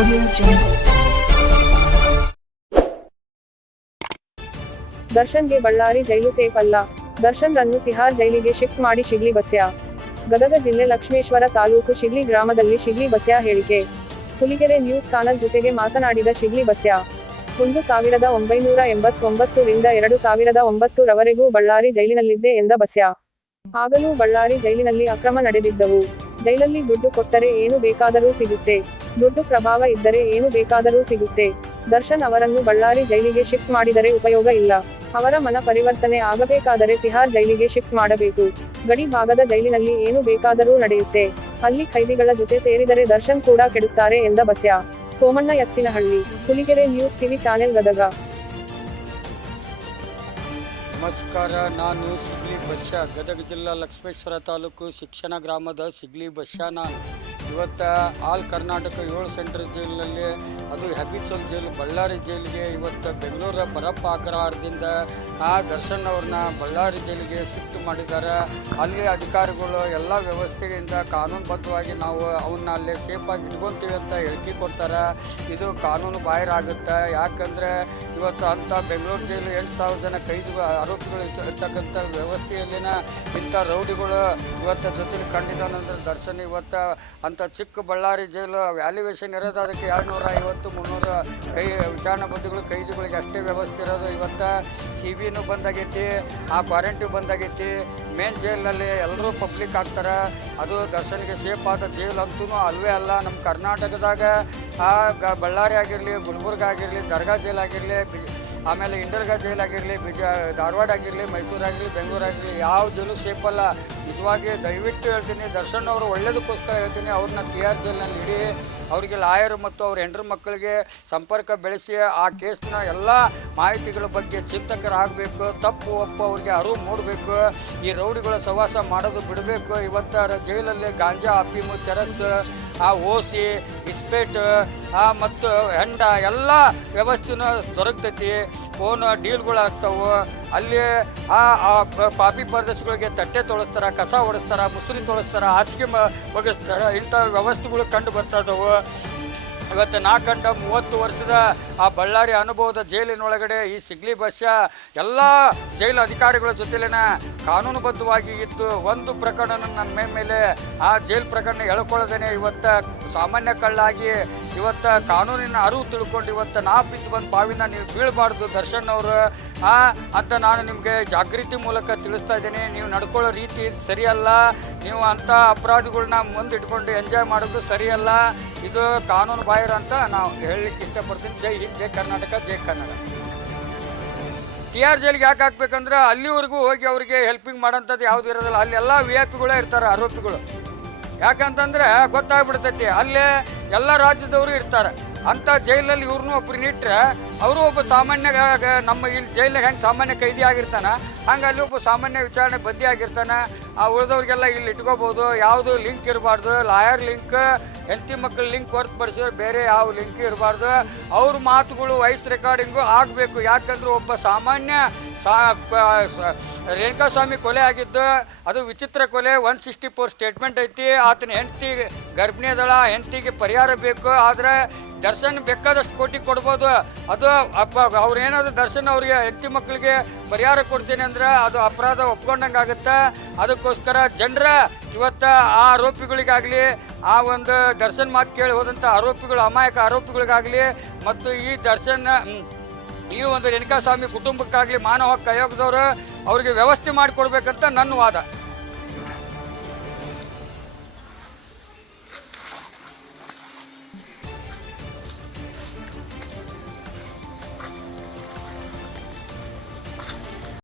Audio ಗೆ ಬಳ್ಳಾರಿ ಜೈಲು safe ಅಲ್ಲ. Darshan run Tihar ಜೈಲಿಗೆ ಶಿಫ್ಟ್ ಮಾಡಿ ಶಿಗ್ಲಿ ಬಸ್ಯ. ಗದಗ ಜಿಲ್ಲೆ ಲಕ್ಷ್ಮೇಶ್ವರ ತಾಲೂಕು ಶಿಗ್ಲಿ ಗ್ರಾಮದಲ್ಲಿ ಶಿಗ್ಲಿ ಬಸ್ಯ ಹೇಳಿಕೆ. ಹುಲಿಗೆರೆ ನ್ಯೂಸ್ ಚಾನಲ್ ಜೊತೆಗೆ ಮಾತನಾಡಿದ ಶಿಗ್ಲಿ ಬಸ್ಯ. ಒಂದು ಸಾವಿರದ ಒಂಬೈನೂರ ಎಂಬತ್ತೊಂಬತ್ತು ರಿಂದ ಎರಡು ಸಾವಿರದ ಒಂಬತ್ತು ರವರೆಗೂ ಬಳ್ಳಾರಿ ಜೈಲಿನಲ್ಲಿದ್ದೆ ಎಂದ ಬಸ್ಯ. ಆಗಲೂ ಬಳ್ಳಾರಿ ಜೈಲಿನಲ್ಲಿ ಅಕ್ರಮ ನಡೆದಿದ್ದವು. ಜೈಲಲ್ಲಿ ದುಡ್ಡು ಕೊಟ್ಟರೆ ಏನು ಬೇಕಾದರೂ ಸಿಗುತ್ತೆ. ದುಡ್ಡು ಪ್ರಭಾವ ಇದ್ದರೆ ಏನು ಬೇಕಾದರೂ ಸಿಗುತ್ತೆ. ದರ್ಶನ್ ಅವರನ್ನು ಬಳ್ಳಾರಿ ಜೈಲಿಗೆ ಶಿಫ್ಟ್ ಮಾಡಿದರೆ ಉಪಯೋಗ ಇಲ್ಲ. ಅವರ ಮನ ಪರಿವರ್ತನೆ ಆಗಬೇಕಾದರೆ ತಿಹಾರ್ ಜೈಲಿಗೆ ಶಿಫ್ಟ್ ಮಾಡಬೇಕು. ಗಡಿ ಭಾಗದ ಜೈಲಿನಲ್ಲಿ ಏನು ಬೇಕಾದರೂ ನಡೆಯುತ್ತೆ. ಅಲ್ಲಿ ಖೈದಿಗಳ ಜೊತೆ ಸೇರಿದರೆ ದರ್ಶನ್ ಕೂಡ ಕೆಡುತ್ತಾರೆ ಎಂದ Basya. Somanna Ettinahalli Huligere news TV channel Gadag. ನಮಸ್ಕಾರ, ನಾನು ಬಶ್ಯ ಗದಗ ಜಿಲ್ಲಾ ಲಕ್ಷ್ಮೇಶ್ವರ ತಾಲೂಕು ಶಿಕ್ಷಣ ಗ್ರಾಮದ ಸಿಗ್ಲಿ ಬಶ್ಯ ನಾನು ಇವತ್ತು ಆಲ್ ಕರ್ನಾಟಕ ಏಳು ಸೆಂಟ್ರಲ್ ಜೈಲಿನಲ್ಲಿ, ಅದು ಹ್ಯಾಬಿಚುವಲ್ ಜೈಲು, ಬಳ್ಳಾರಿ ಜೈಲಿಗೆ ಇವತ್ತು ಬೆಂಗಳೂರ ಪರಪ್ಪ ಆಗ್ರಹದಿಂದ ಆ ದರ್ಶನ್ ಅವ್ರನ್ನ ಬಳ್ಳಾರಿ ಜೈಲಿಗೆ ಶಿಫ್ಟ್ ಮಾಡಿದ್ದಾರೆ. ಅಲ್ಲಿ ಅಧಿಕಾರಿಗಳು ಎಲ್ಲ ವ್ಯವಸ್ಥೆಯಿಂದ ಕಾನೂನುಬದ್ಧವಾಗಿ ನಾವು ಅವನ್ನ ಅಲ್ಲೇ ಸೇಫಾಗಿ ಇಟ್ಕೊತೀವಿ ಅಂತ ಹೇಳಿಕೆ ಕೊಡ್ತಾರೆ. ಇದು ಕಾನೂನು ಬಾಹಿರಾಗುತ್ತೆ ಯಾಕಂದರೆ ಇವತ್ತು ಅಂಥ ಬೆಂಗಳೂರು ಜೈಲು ಎಂಟು ಸಾವಿರ ಜನ ಕೈದು ಆರೋಪಿಗಳು ಇರ್ತ- ಇರ್ತಕ್ಕಂಥ ವ್ಯವಸ್ಥೆಯಲ್ಲಿನ ಇಂಥ ರೌಡಿಗಳು ಇವತ್ತು ಜೊತೆಲಿ ಕಂಡಿದ್ದಾನಂದ್ರೆ ದರ್ಶನ್ ಇವತ್ತು ಅಂಥ ಚಿಕ್ಕ ಬಳ್ಳಾರಿ ಜೈಲು ವ್ಯಾಲ್ಯುವೇಷನ್ ಇರೋದು, ಅದಕ್ಕೆ ಎರಡುನೂರ ಐವತ್ತು, ಮುನ್ನೂರು ಕೈ, ವಿಚಾರಣಾ ಬದ್ಧಿಗಳು, ಕೈದಿಗಳಿಗೆ ಅಷ್ಟೇ ವ್ಯವಸ್ಥೆ ಇರೋದು. ಇವತ್ತು ಸಿ ಬಿನೂ ಬಂದಾಗೈತಿ, ಆ ಕ್ವಾರಂಟೈನ್ ಬಂದಾಗೈತಿ. ಮೇನ್ ಜೈಲಿನಲ್ಲಿ ಎಲ್ಲರೂ ಪಬ್ಲಿಕ್ ಆಗ್ತಾರೆ. ಅದು ದರ್ಶನ್ಗೆ ಸೇಫ್ ಆದ ಜೈಲು ಅಂತೂ ಅಲ್ವೇ ಅಲ್ಲ. ನಮ್ಮ ಕರ್ನಾಟಕದಾಗ, ಆ ಬಳ್ಳಾರಿ ಆಗಿರಲಿ, ಗುಲ್ಬರ್ಗ ಆಗಿರಲಿ, ದರ್ಗಾ ಜೈಲ್ ಆಗಿರಲಿ ಆಮೇಲೆ ಇಂಡರ್ಗಾ ಜೈಲ್ ಆಗಿರಲಿ ಬಿಜ ಧಾರವಾಡ ಆಗಿರಲಿ ಮೈಸೂರು ಆಗಿರಲಿ ಬೆಂಗಳೂರು ಆಗಿರಲಿ ಯಾವ ಜೈಲು ಅಲ್ಲ. ನಿಜವಾಗಿ ದಯವಿಟ್ಟು ಹೇಳ್ತೀನಿ, ದರ್ಶನ್ ಅವರು ಒಳ್ಳೇದಕ್ಕೋಸ್ಕರ ಹೇಳ್ತೀನಿ, ಅವ್ರನ್ನ ಆರ್ ಜೈಲ್ನಲ್ಲಿ ಇಡಿ. ಅವರಿಗೆ ಲಾಯರ್ ಮತ್ತು ಅವ್ರ ಹೆಂಡ್ರ ಮಕ್ಕಳಿಗೆ ಸಂಪರ್ಕ ಬೆಳೆಸಿ, ಆ ಕೇಸ್ನ ಎಲ್ಲ ಮಾಹಿತಿಗಳ ಬಗ್ಗೆ ಚಿಂತಕರಾಗಬೇಕು, ತಪ್ಪು ಒಪ್ಪು ಅವ್ರಿಗೆ ಅರಿವು ಮೂಡಬೇಕು, ಈ ರೌಡಿಗಳ ಸವಾಸ ಮಾಡೋದು ಬಿಡಬೇಕು. ಇವತ್ತು ಜೈಲಲ್ಲಿ ಗಾಂಜಾ ಅಫೀಮು ಚರಸ್ ಆ ಓಸಿ ಇಸ್ಪೇಟ್ ಮತ್ತು ಹೆಂಡ ಎಲ್ಲ ವ್ಯವಸ್ಥೆನೂ ದೊರಕ್ತೈತಿ. ಫೋನ್ ಡೀಲ್ಗಳು ಆಗ್ತಾವೆ. ಅಲ್ಲಿ ಆ ಆ ಪಾಪಿ ಪರದೇಶಗಳಿಗೆ ತಟ್ಟೆ ತೊಳಸ್ತಾರೆ, ಕಸ ಹೊಡಿಸ್ತಾರೆ ಮುಸುರಿ ತೊಳಸ್ತಾರೆ, ಹಾಸಿಗೆ ಒಗಿಸ್ತಾರ, ಇಂಥ ವ್ಯವಸ್ಥೆಗಳು ಕಂಡು ಬರ್ತಾ ಇದಾವೆ ಇವತ್ತು ನಾಲ್ಕು ಗಂಟೆ ಮೂವತ್ತು ವರ್ಷದ ಆ ಬಳ್ಳಾರಿ ಅನುಭವದ ಜೈಲಿನೊಳಗಡೆ ಈ ಸಿಗ್ಲಿ ಬಸ್ಯ ಎಲ್ಲ ಜೈಲು ಅಧಿಕಾರಿಗಳ ಜೊತೆಲಿನ ಕಾನೂನುಬದ್ಧವಾಗಿ ಇತ್ತು. ಒಂದು ಪ್ರಕರಣ ನನ್ನ ಮೇಲೆ ಆ ಜೈಲ್ ಪ್ರಕರಣ ಹೇಳ್ಕೊಳ್ಳೋದೇನೆ ಇವತ್ತು ಸಾಮಾನ್ಯ ಕಳ್ಳಾಗಿ ಇವತ್ತು ಕಾನೂನಿನ ಅರಿವು ತಿಳ್ಕೊಂಡು ಇವತ್ತು ನಾ ಬಿದ್ದು ಬಂದು ಬಾವಿನ ನೀವು ಬೀಳಬಾರ್ದು ದರ್ಶನ್ ಅವರು. ಅಂತ ನಾನು ನಿಮಗೆ ಜಾಗೃತಿ ಮೂಲಕ ತಿಳಿಸ್ತಾ ಇದ್ದೀನಿ. ನೀವು ನಡ್ಕೊಳ್ಳೋ ರೀತಿ ಸರಿಯಲ್ಲ. ನೀವು ಅಂಥ ಅಪರಾಧಿಗಳನ್ನ ಮುಂದಿಟ್ಕೊಂಡು ಎಂಜಾಯ್ ಮಾಡೋದು ಸರಿಯಲ್ಲ. ಇದು ಕಾನೂನು ಬಾಹಿರ ಅಂತ ನಾವು ಹೇಳಲಿಕ್ಕೆ ಇಷ್ಟಪಡ್ತೀನಿ. ಜೈ ಹಿಂದ್, ಜೈ ಕರ್ನಾಟಕ, ಜೈ ಕನ್ನಡ. ಟಿ ಆರ್ ಜೈಲಿಗೆ ಯಾಕೆ ಹಾಕ್ಬೇಕಂದ್ರೆ ಅಲ್ಲಿವರೆಗೂ ಹೋಗಿ ಅವರಿಗೆ ಹೆಲ್ಪಿಂಗ್ ಮಾಡೋಂಥದ್ದು ಯಾವುದು ಇರೋದಿಲ್ಲ. ಅಲ್ಲೆಲ್ಲ ವಿ ಐ ಪಿಗಳೇ ಇರ್ತಾರೆ ಆರೋಪಿಗಳು ಯಾಕಂತಂದ್ರೆ ಗೊತ್ತಾಗ್ಬಿಡ್ತೈತಿ, ಅಲ್ಲೇ ಎಲ್ಲ ರಾಜ್ಯದವರು ಇರ್ತಾರೆ. ಅಂಥ ಜೈಲಲ್ಲಿ ಇವ್ರನ್ನೂ ಒಬ್ರು ಇಟ್ಟರೆ ಅವರು ಒಬ್ಬ ಸಾಮಾನ್ಯ ನಮ್ಮ ಇಲ್ಲಿ ಜೈಲಿಗೆ ಹೆಂಗೆ ಸಾಮಾನ್ಯ ಕೈದಿ ಆಗಿರ್ತಾನೆ? ಹಂಗೆ ಅಲ್ಲಿ ಒಬ್ಬ ಸಾಮಾನ್ಯ ವಿಚಾರಣೆ ಬದ್ದಿ ಆಗಿರ್ತಾನೆ. ಆ ಉಳಿದವ್ರಿಗೆಲ್ಲ ಇಲ್ಲಿ ಇಟ್ಕೋಬೋದು. ಯಾವುದು ಲಿಂಕ್ ಇರಬಾರ್ದು. ಲಾಯರ್ ಲಿಂಕ್, ಹೆಂಡತಿ ಮಕ್ಕಳ ಲಿಂಕ್ ಹೊರತುಪಡಿಸಿದ್ರೆ ಬೇರೆ ಯಾವ ಲಿಂಕ್ ಇರಬಾರ್ದು. ಅವ್ರ ಮಾತುಗಳು ವಾಯ್ಸ್ ರೆಕಾರ್ಡಿಂಗು ಆಗಬೇಕು. ಯಾಕಂದ್ರೆ ಒಬ್ಬ ಸಾಮಾನ್ಯ ಸಾ ರೇಣುಕಾಸ್ವಾಮಿ ಕೊಲೆ ಆಗಿದ್ದು ಅದು ವಿಚಿತ್ರ ಕೊಲೆ ಒನ್ ಸಿಕ್ಸ್ಟಿ ಫೋರ್ ಸ್ಟೇಟ್ಮೆಂಟ್ ಐತಿ. ಆತನ ಹೆಂಡತಿ ಗರ್ಭಿಣಿ ಅದಳ, ಹೆಂಡತಿಗೆ ಪರಿಹಾರ ಬೇಕು. ಆದರೆ ದರ್ಶನ್ ಬೇಕಾದಷ್ಟು ಕೋಟಿ ಕೊಡ್ಬೋದು. ಅದು ಅಪ್ಪ, ಅವ್ರೇನಾದ್ರು ದರ್ಶನ್ ಅವ್ರಿಗೆ ಹೆಂಡತಿ ಮಕ್ಕಳಿಗೆ ಪರಿಹಾರ ಕೊಡ್ತೀನಿ ಅಂದ್ರೆ ಅದು ಅಪರಾಧ ಒಪ್ಕೊಂಡಂಗೆ ಆಗುತ್ತೆ. ಅದಕ್ಕೋಸ್ಕರ ಜನರ ಇವತ್ತು ಆ ಆರೋಪಿಗಳಿಗಾಗಲಿ, ಆ ಒಂದು ದರ್ಶನ್ ಮಾತು ಕೇಳಿ ಹೋದಂಥ ಆರೋಪಿಗಳು, ಅಮಾಯಕ ಆರೋಪಿಗಳಿಗಾಗಲಿ, ಮತ್ತು ಈ ದರ್ಶನ್ ಈ ಒಂದು ರೇಣುಕಾಸ್ವಾಮಿ ಕುಟುಂಬಕ್ಕಾಗಲಿ ಮಾನವ ಹಕ್ಕು ಆಯೋಗದವರು ಅವರಿಗೆ ವ್ಯವಸ್ಥೆ ಮಾಡಿಕೊಡ್ಬೇಕಂತ ನನ್ನ ವಾದ.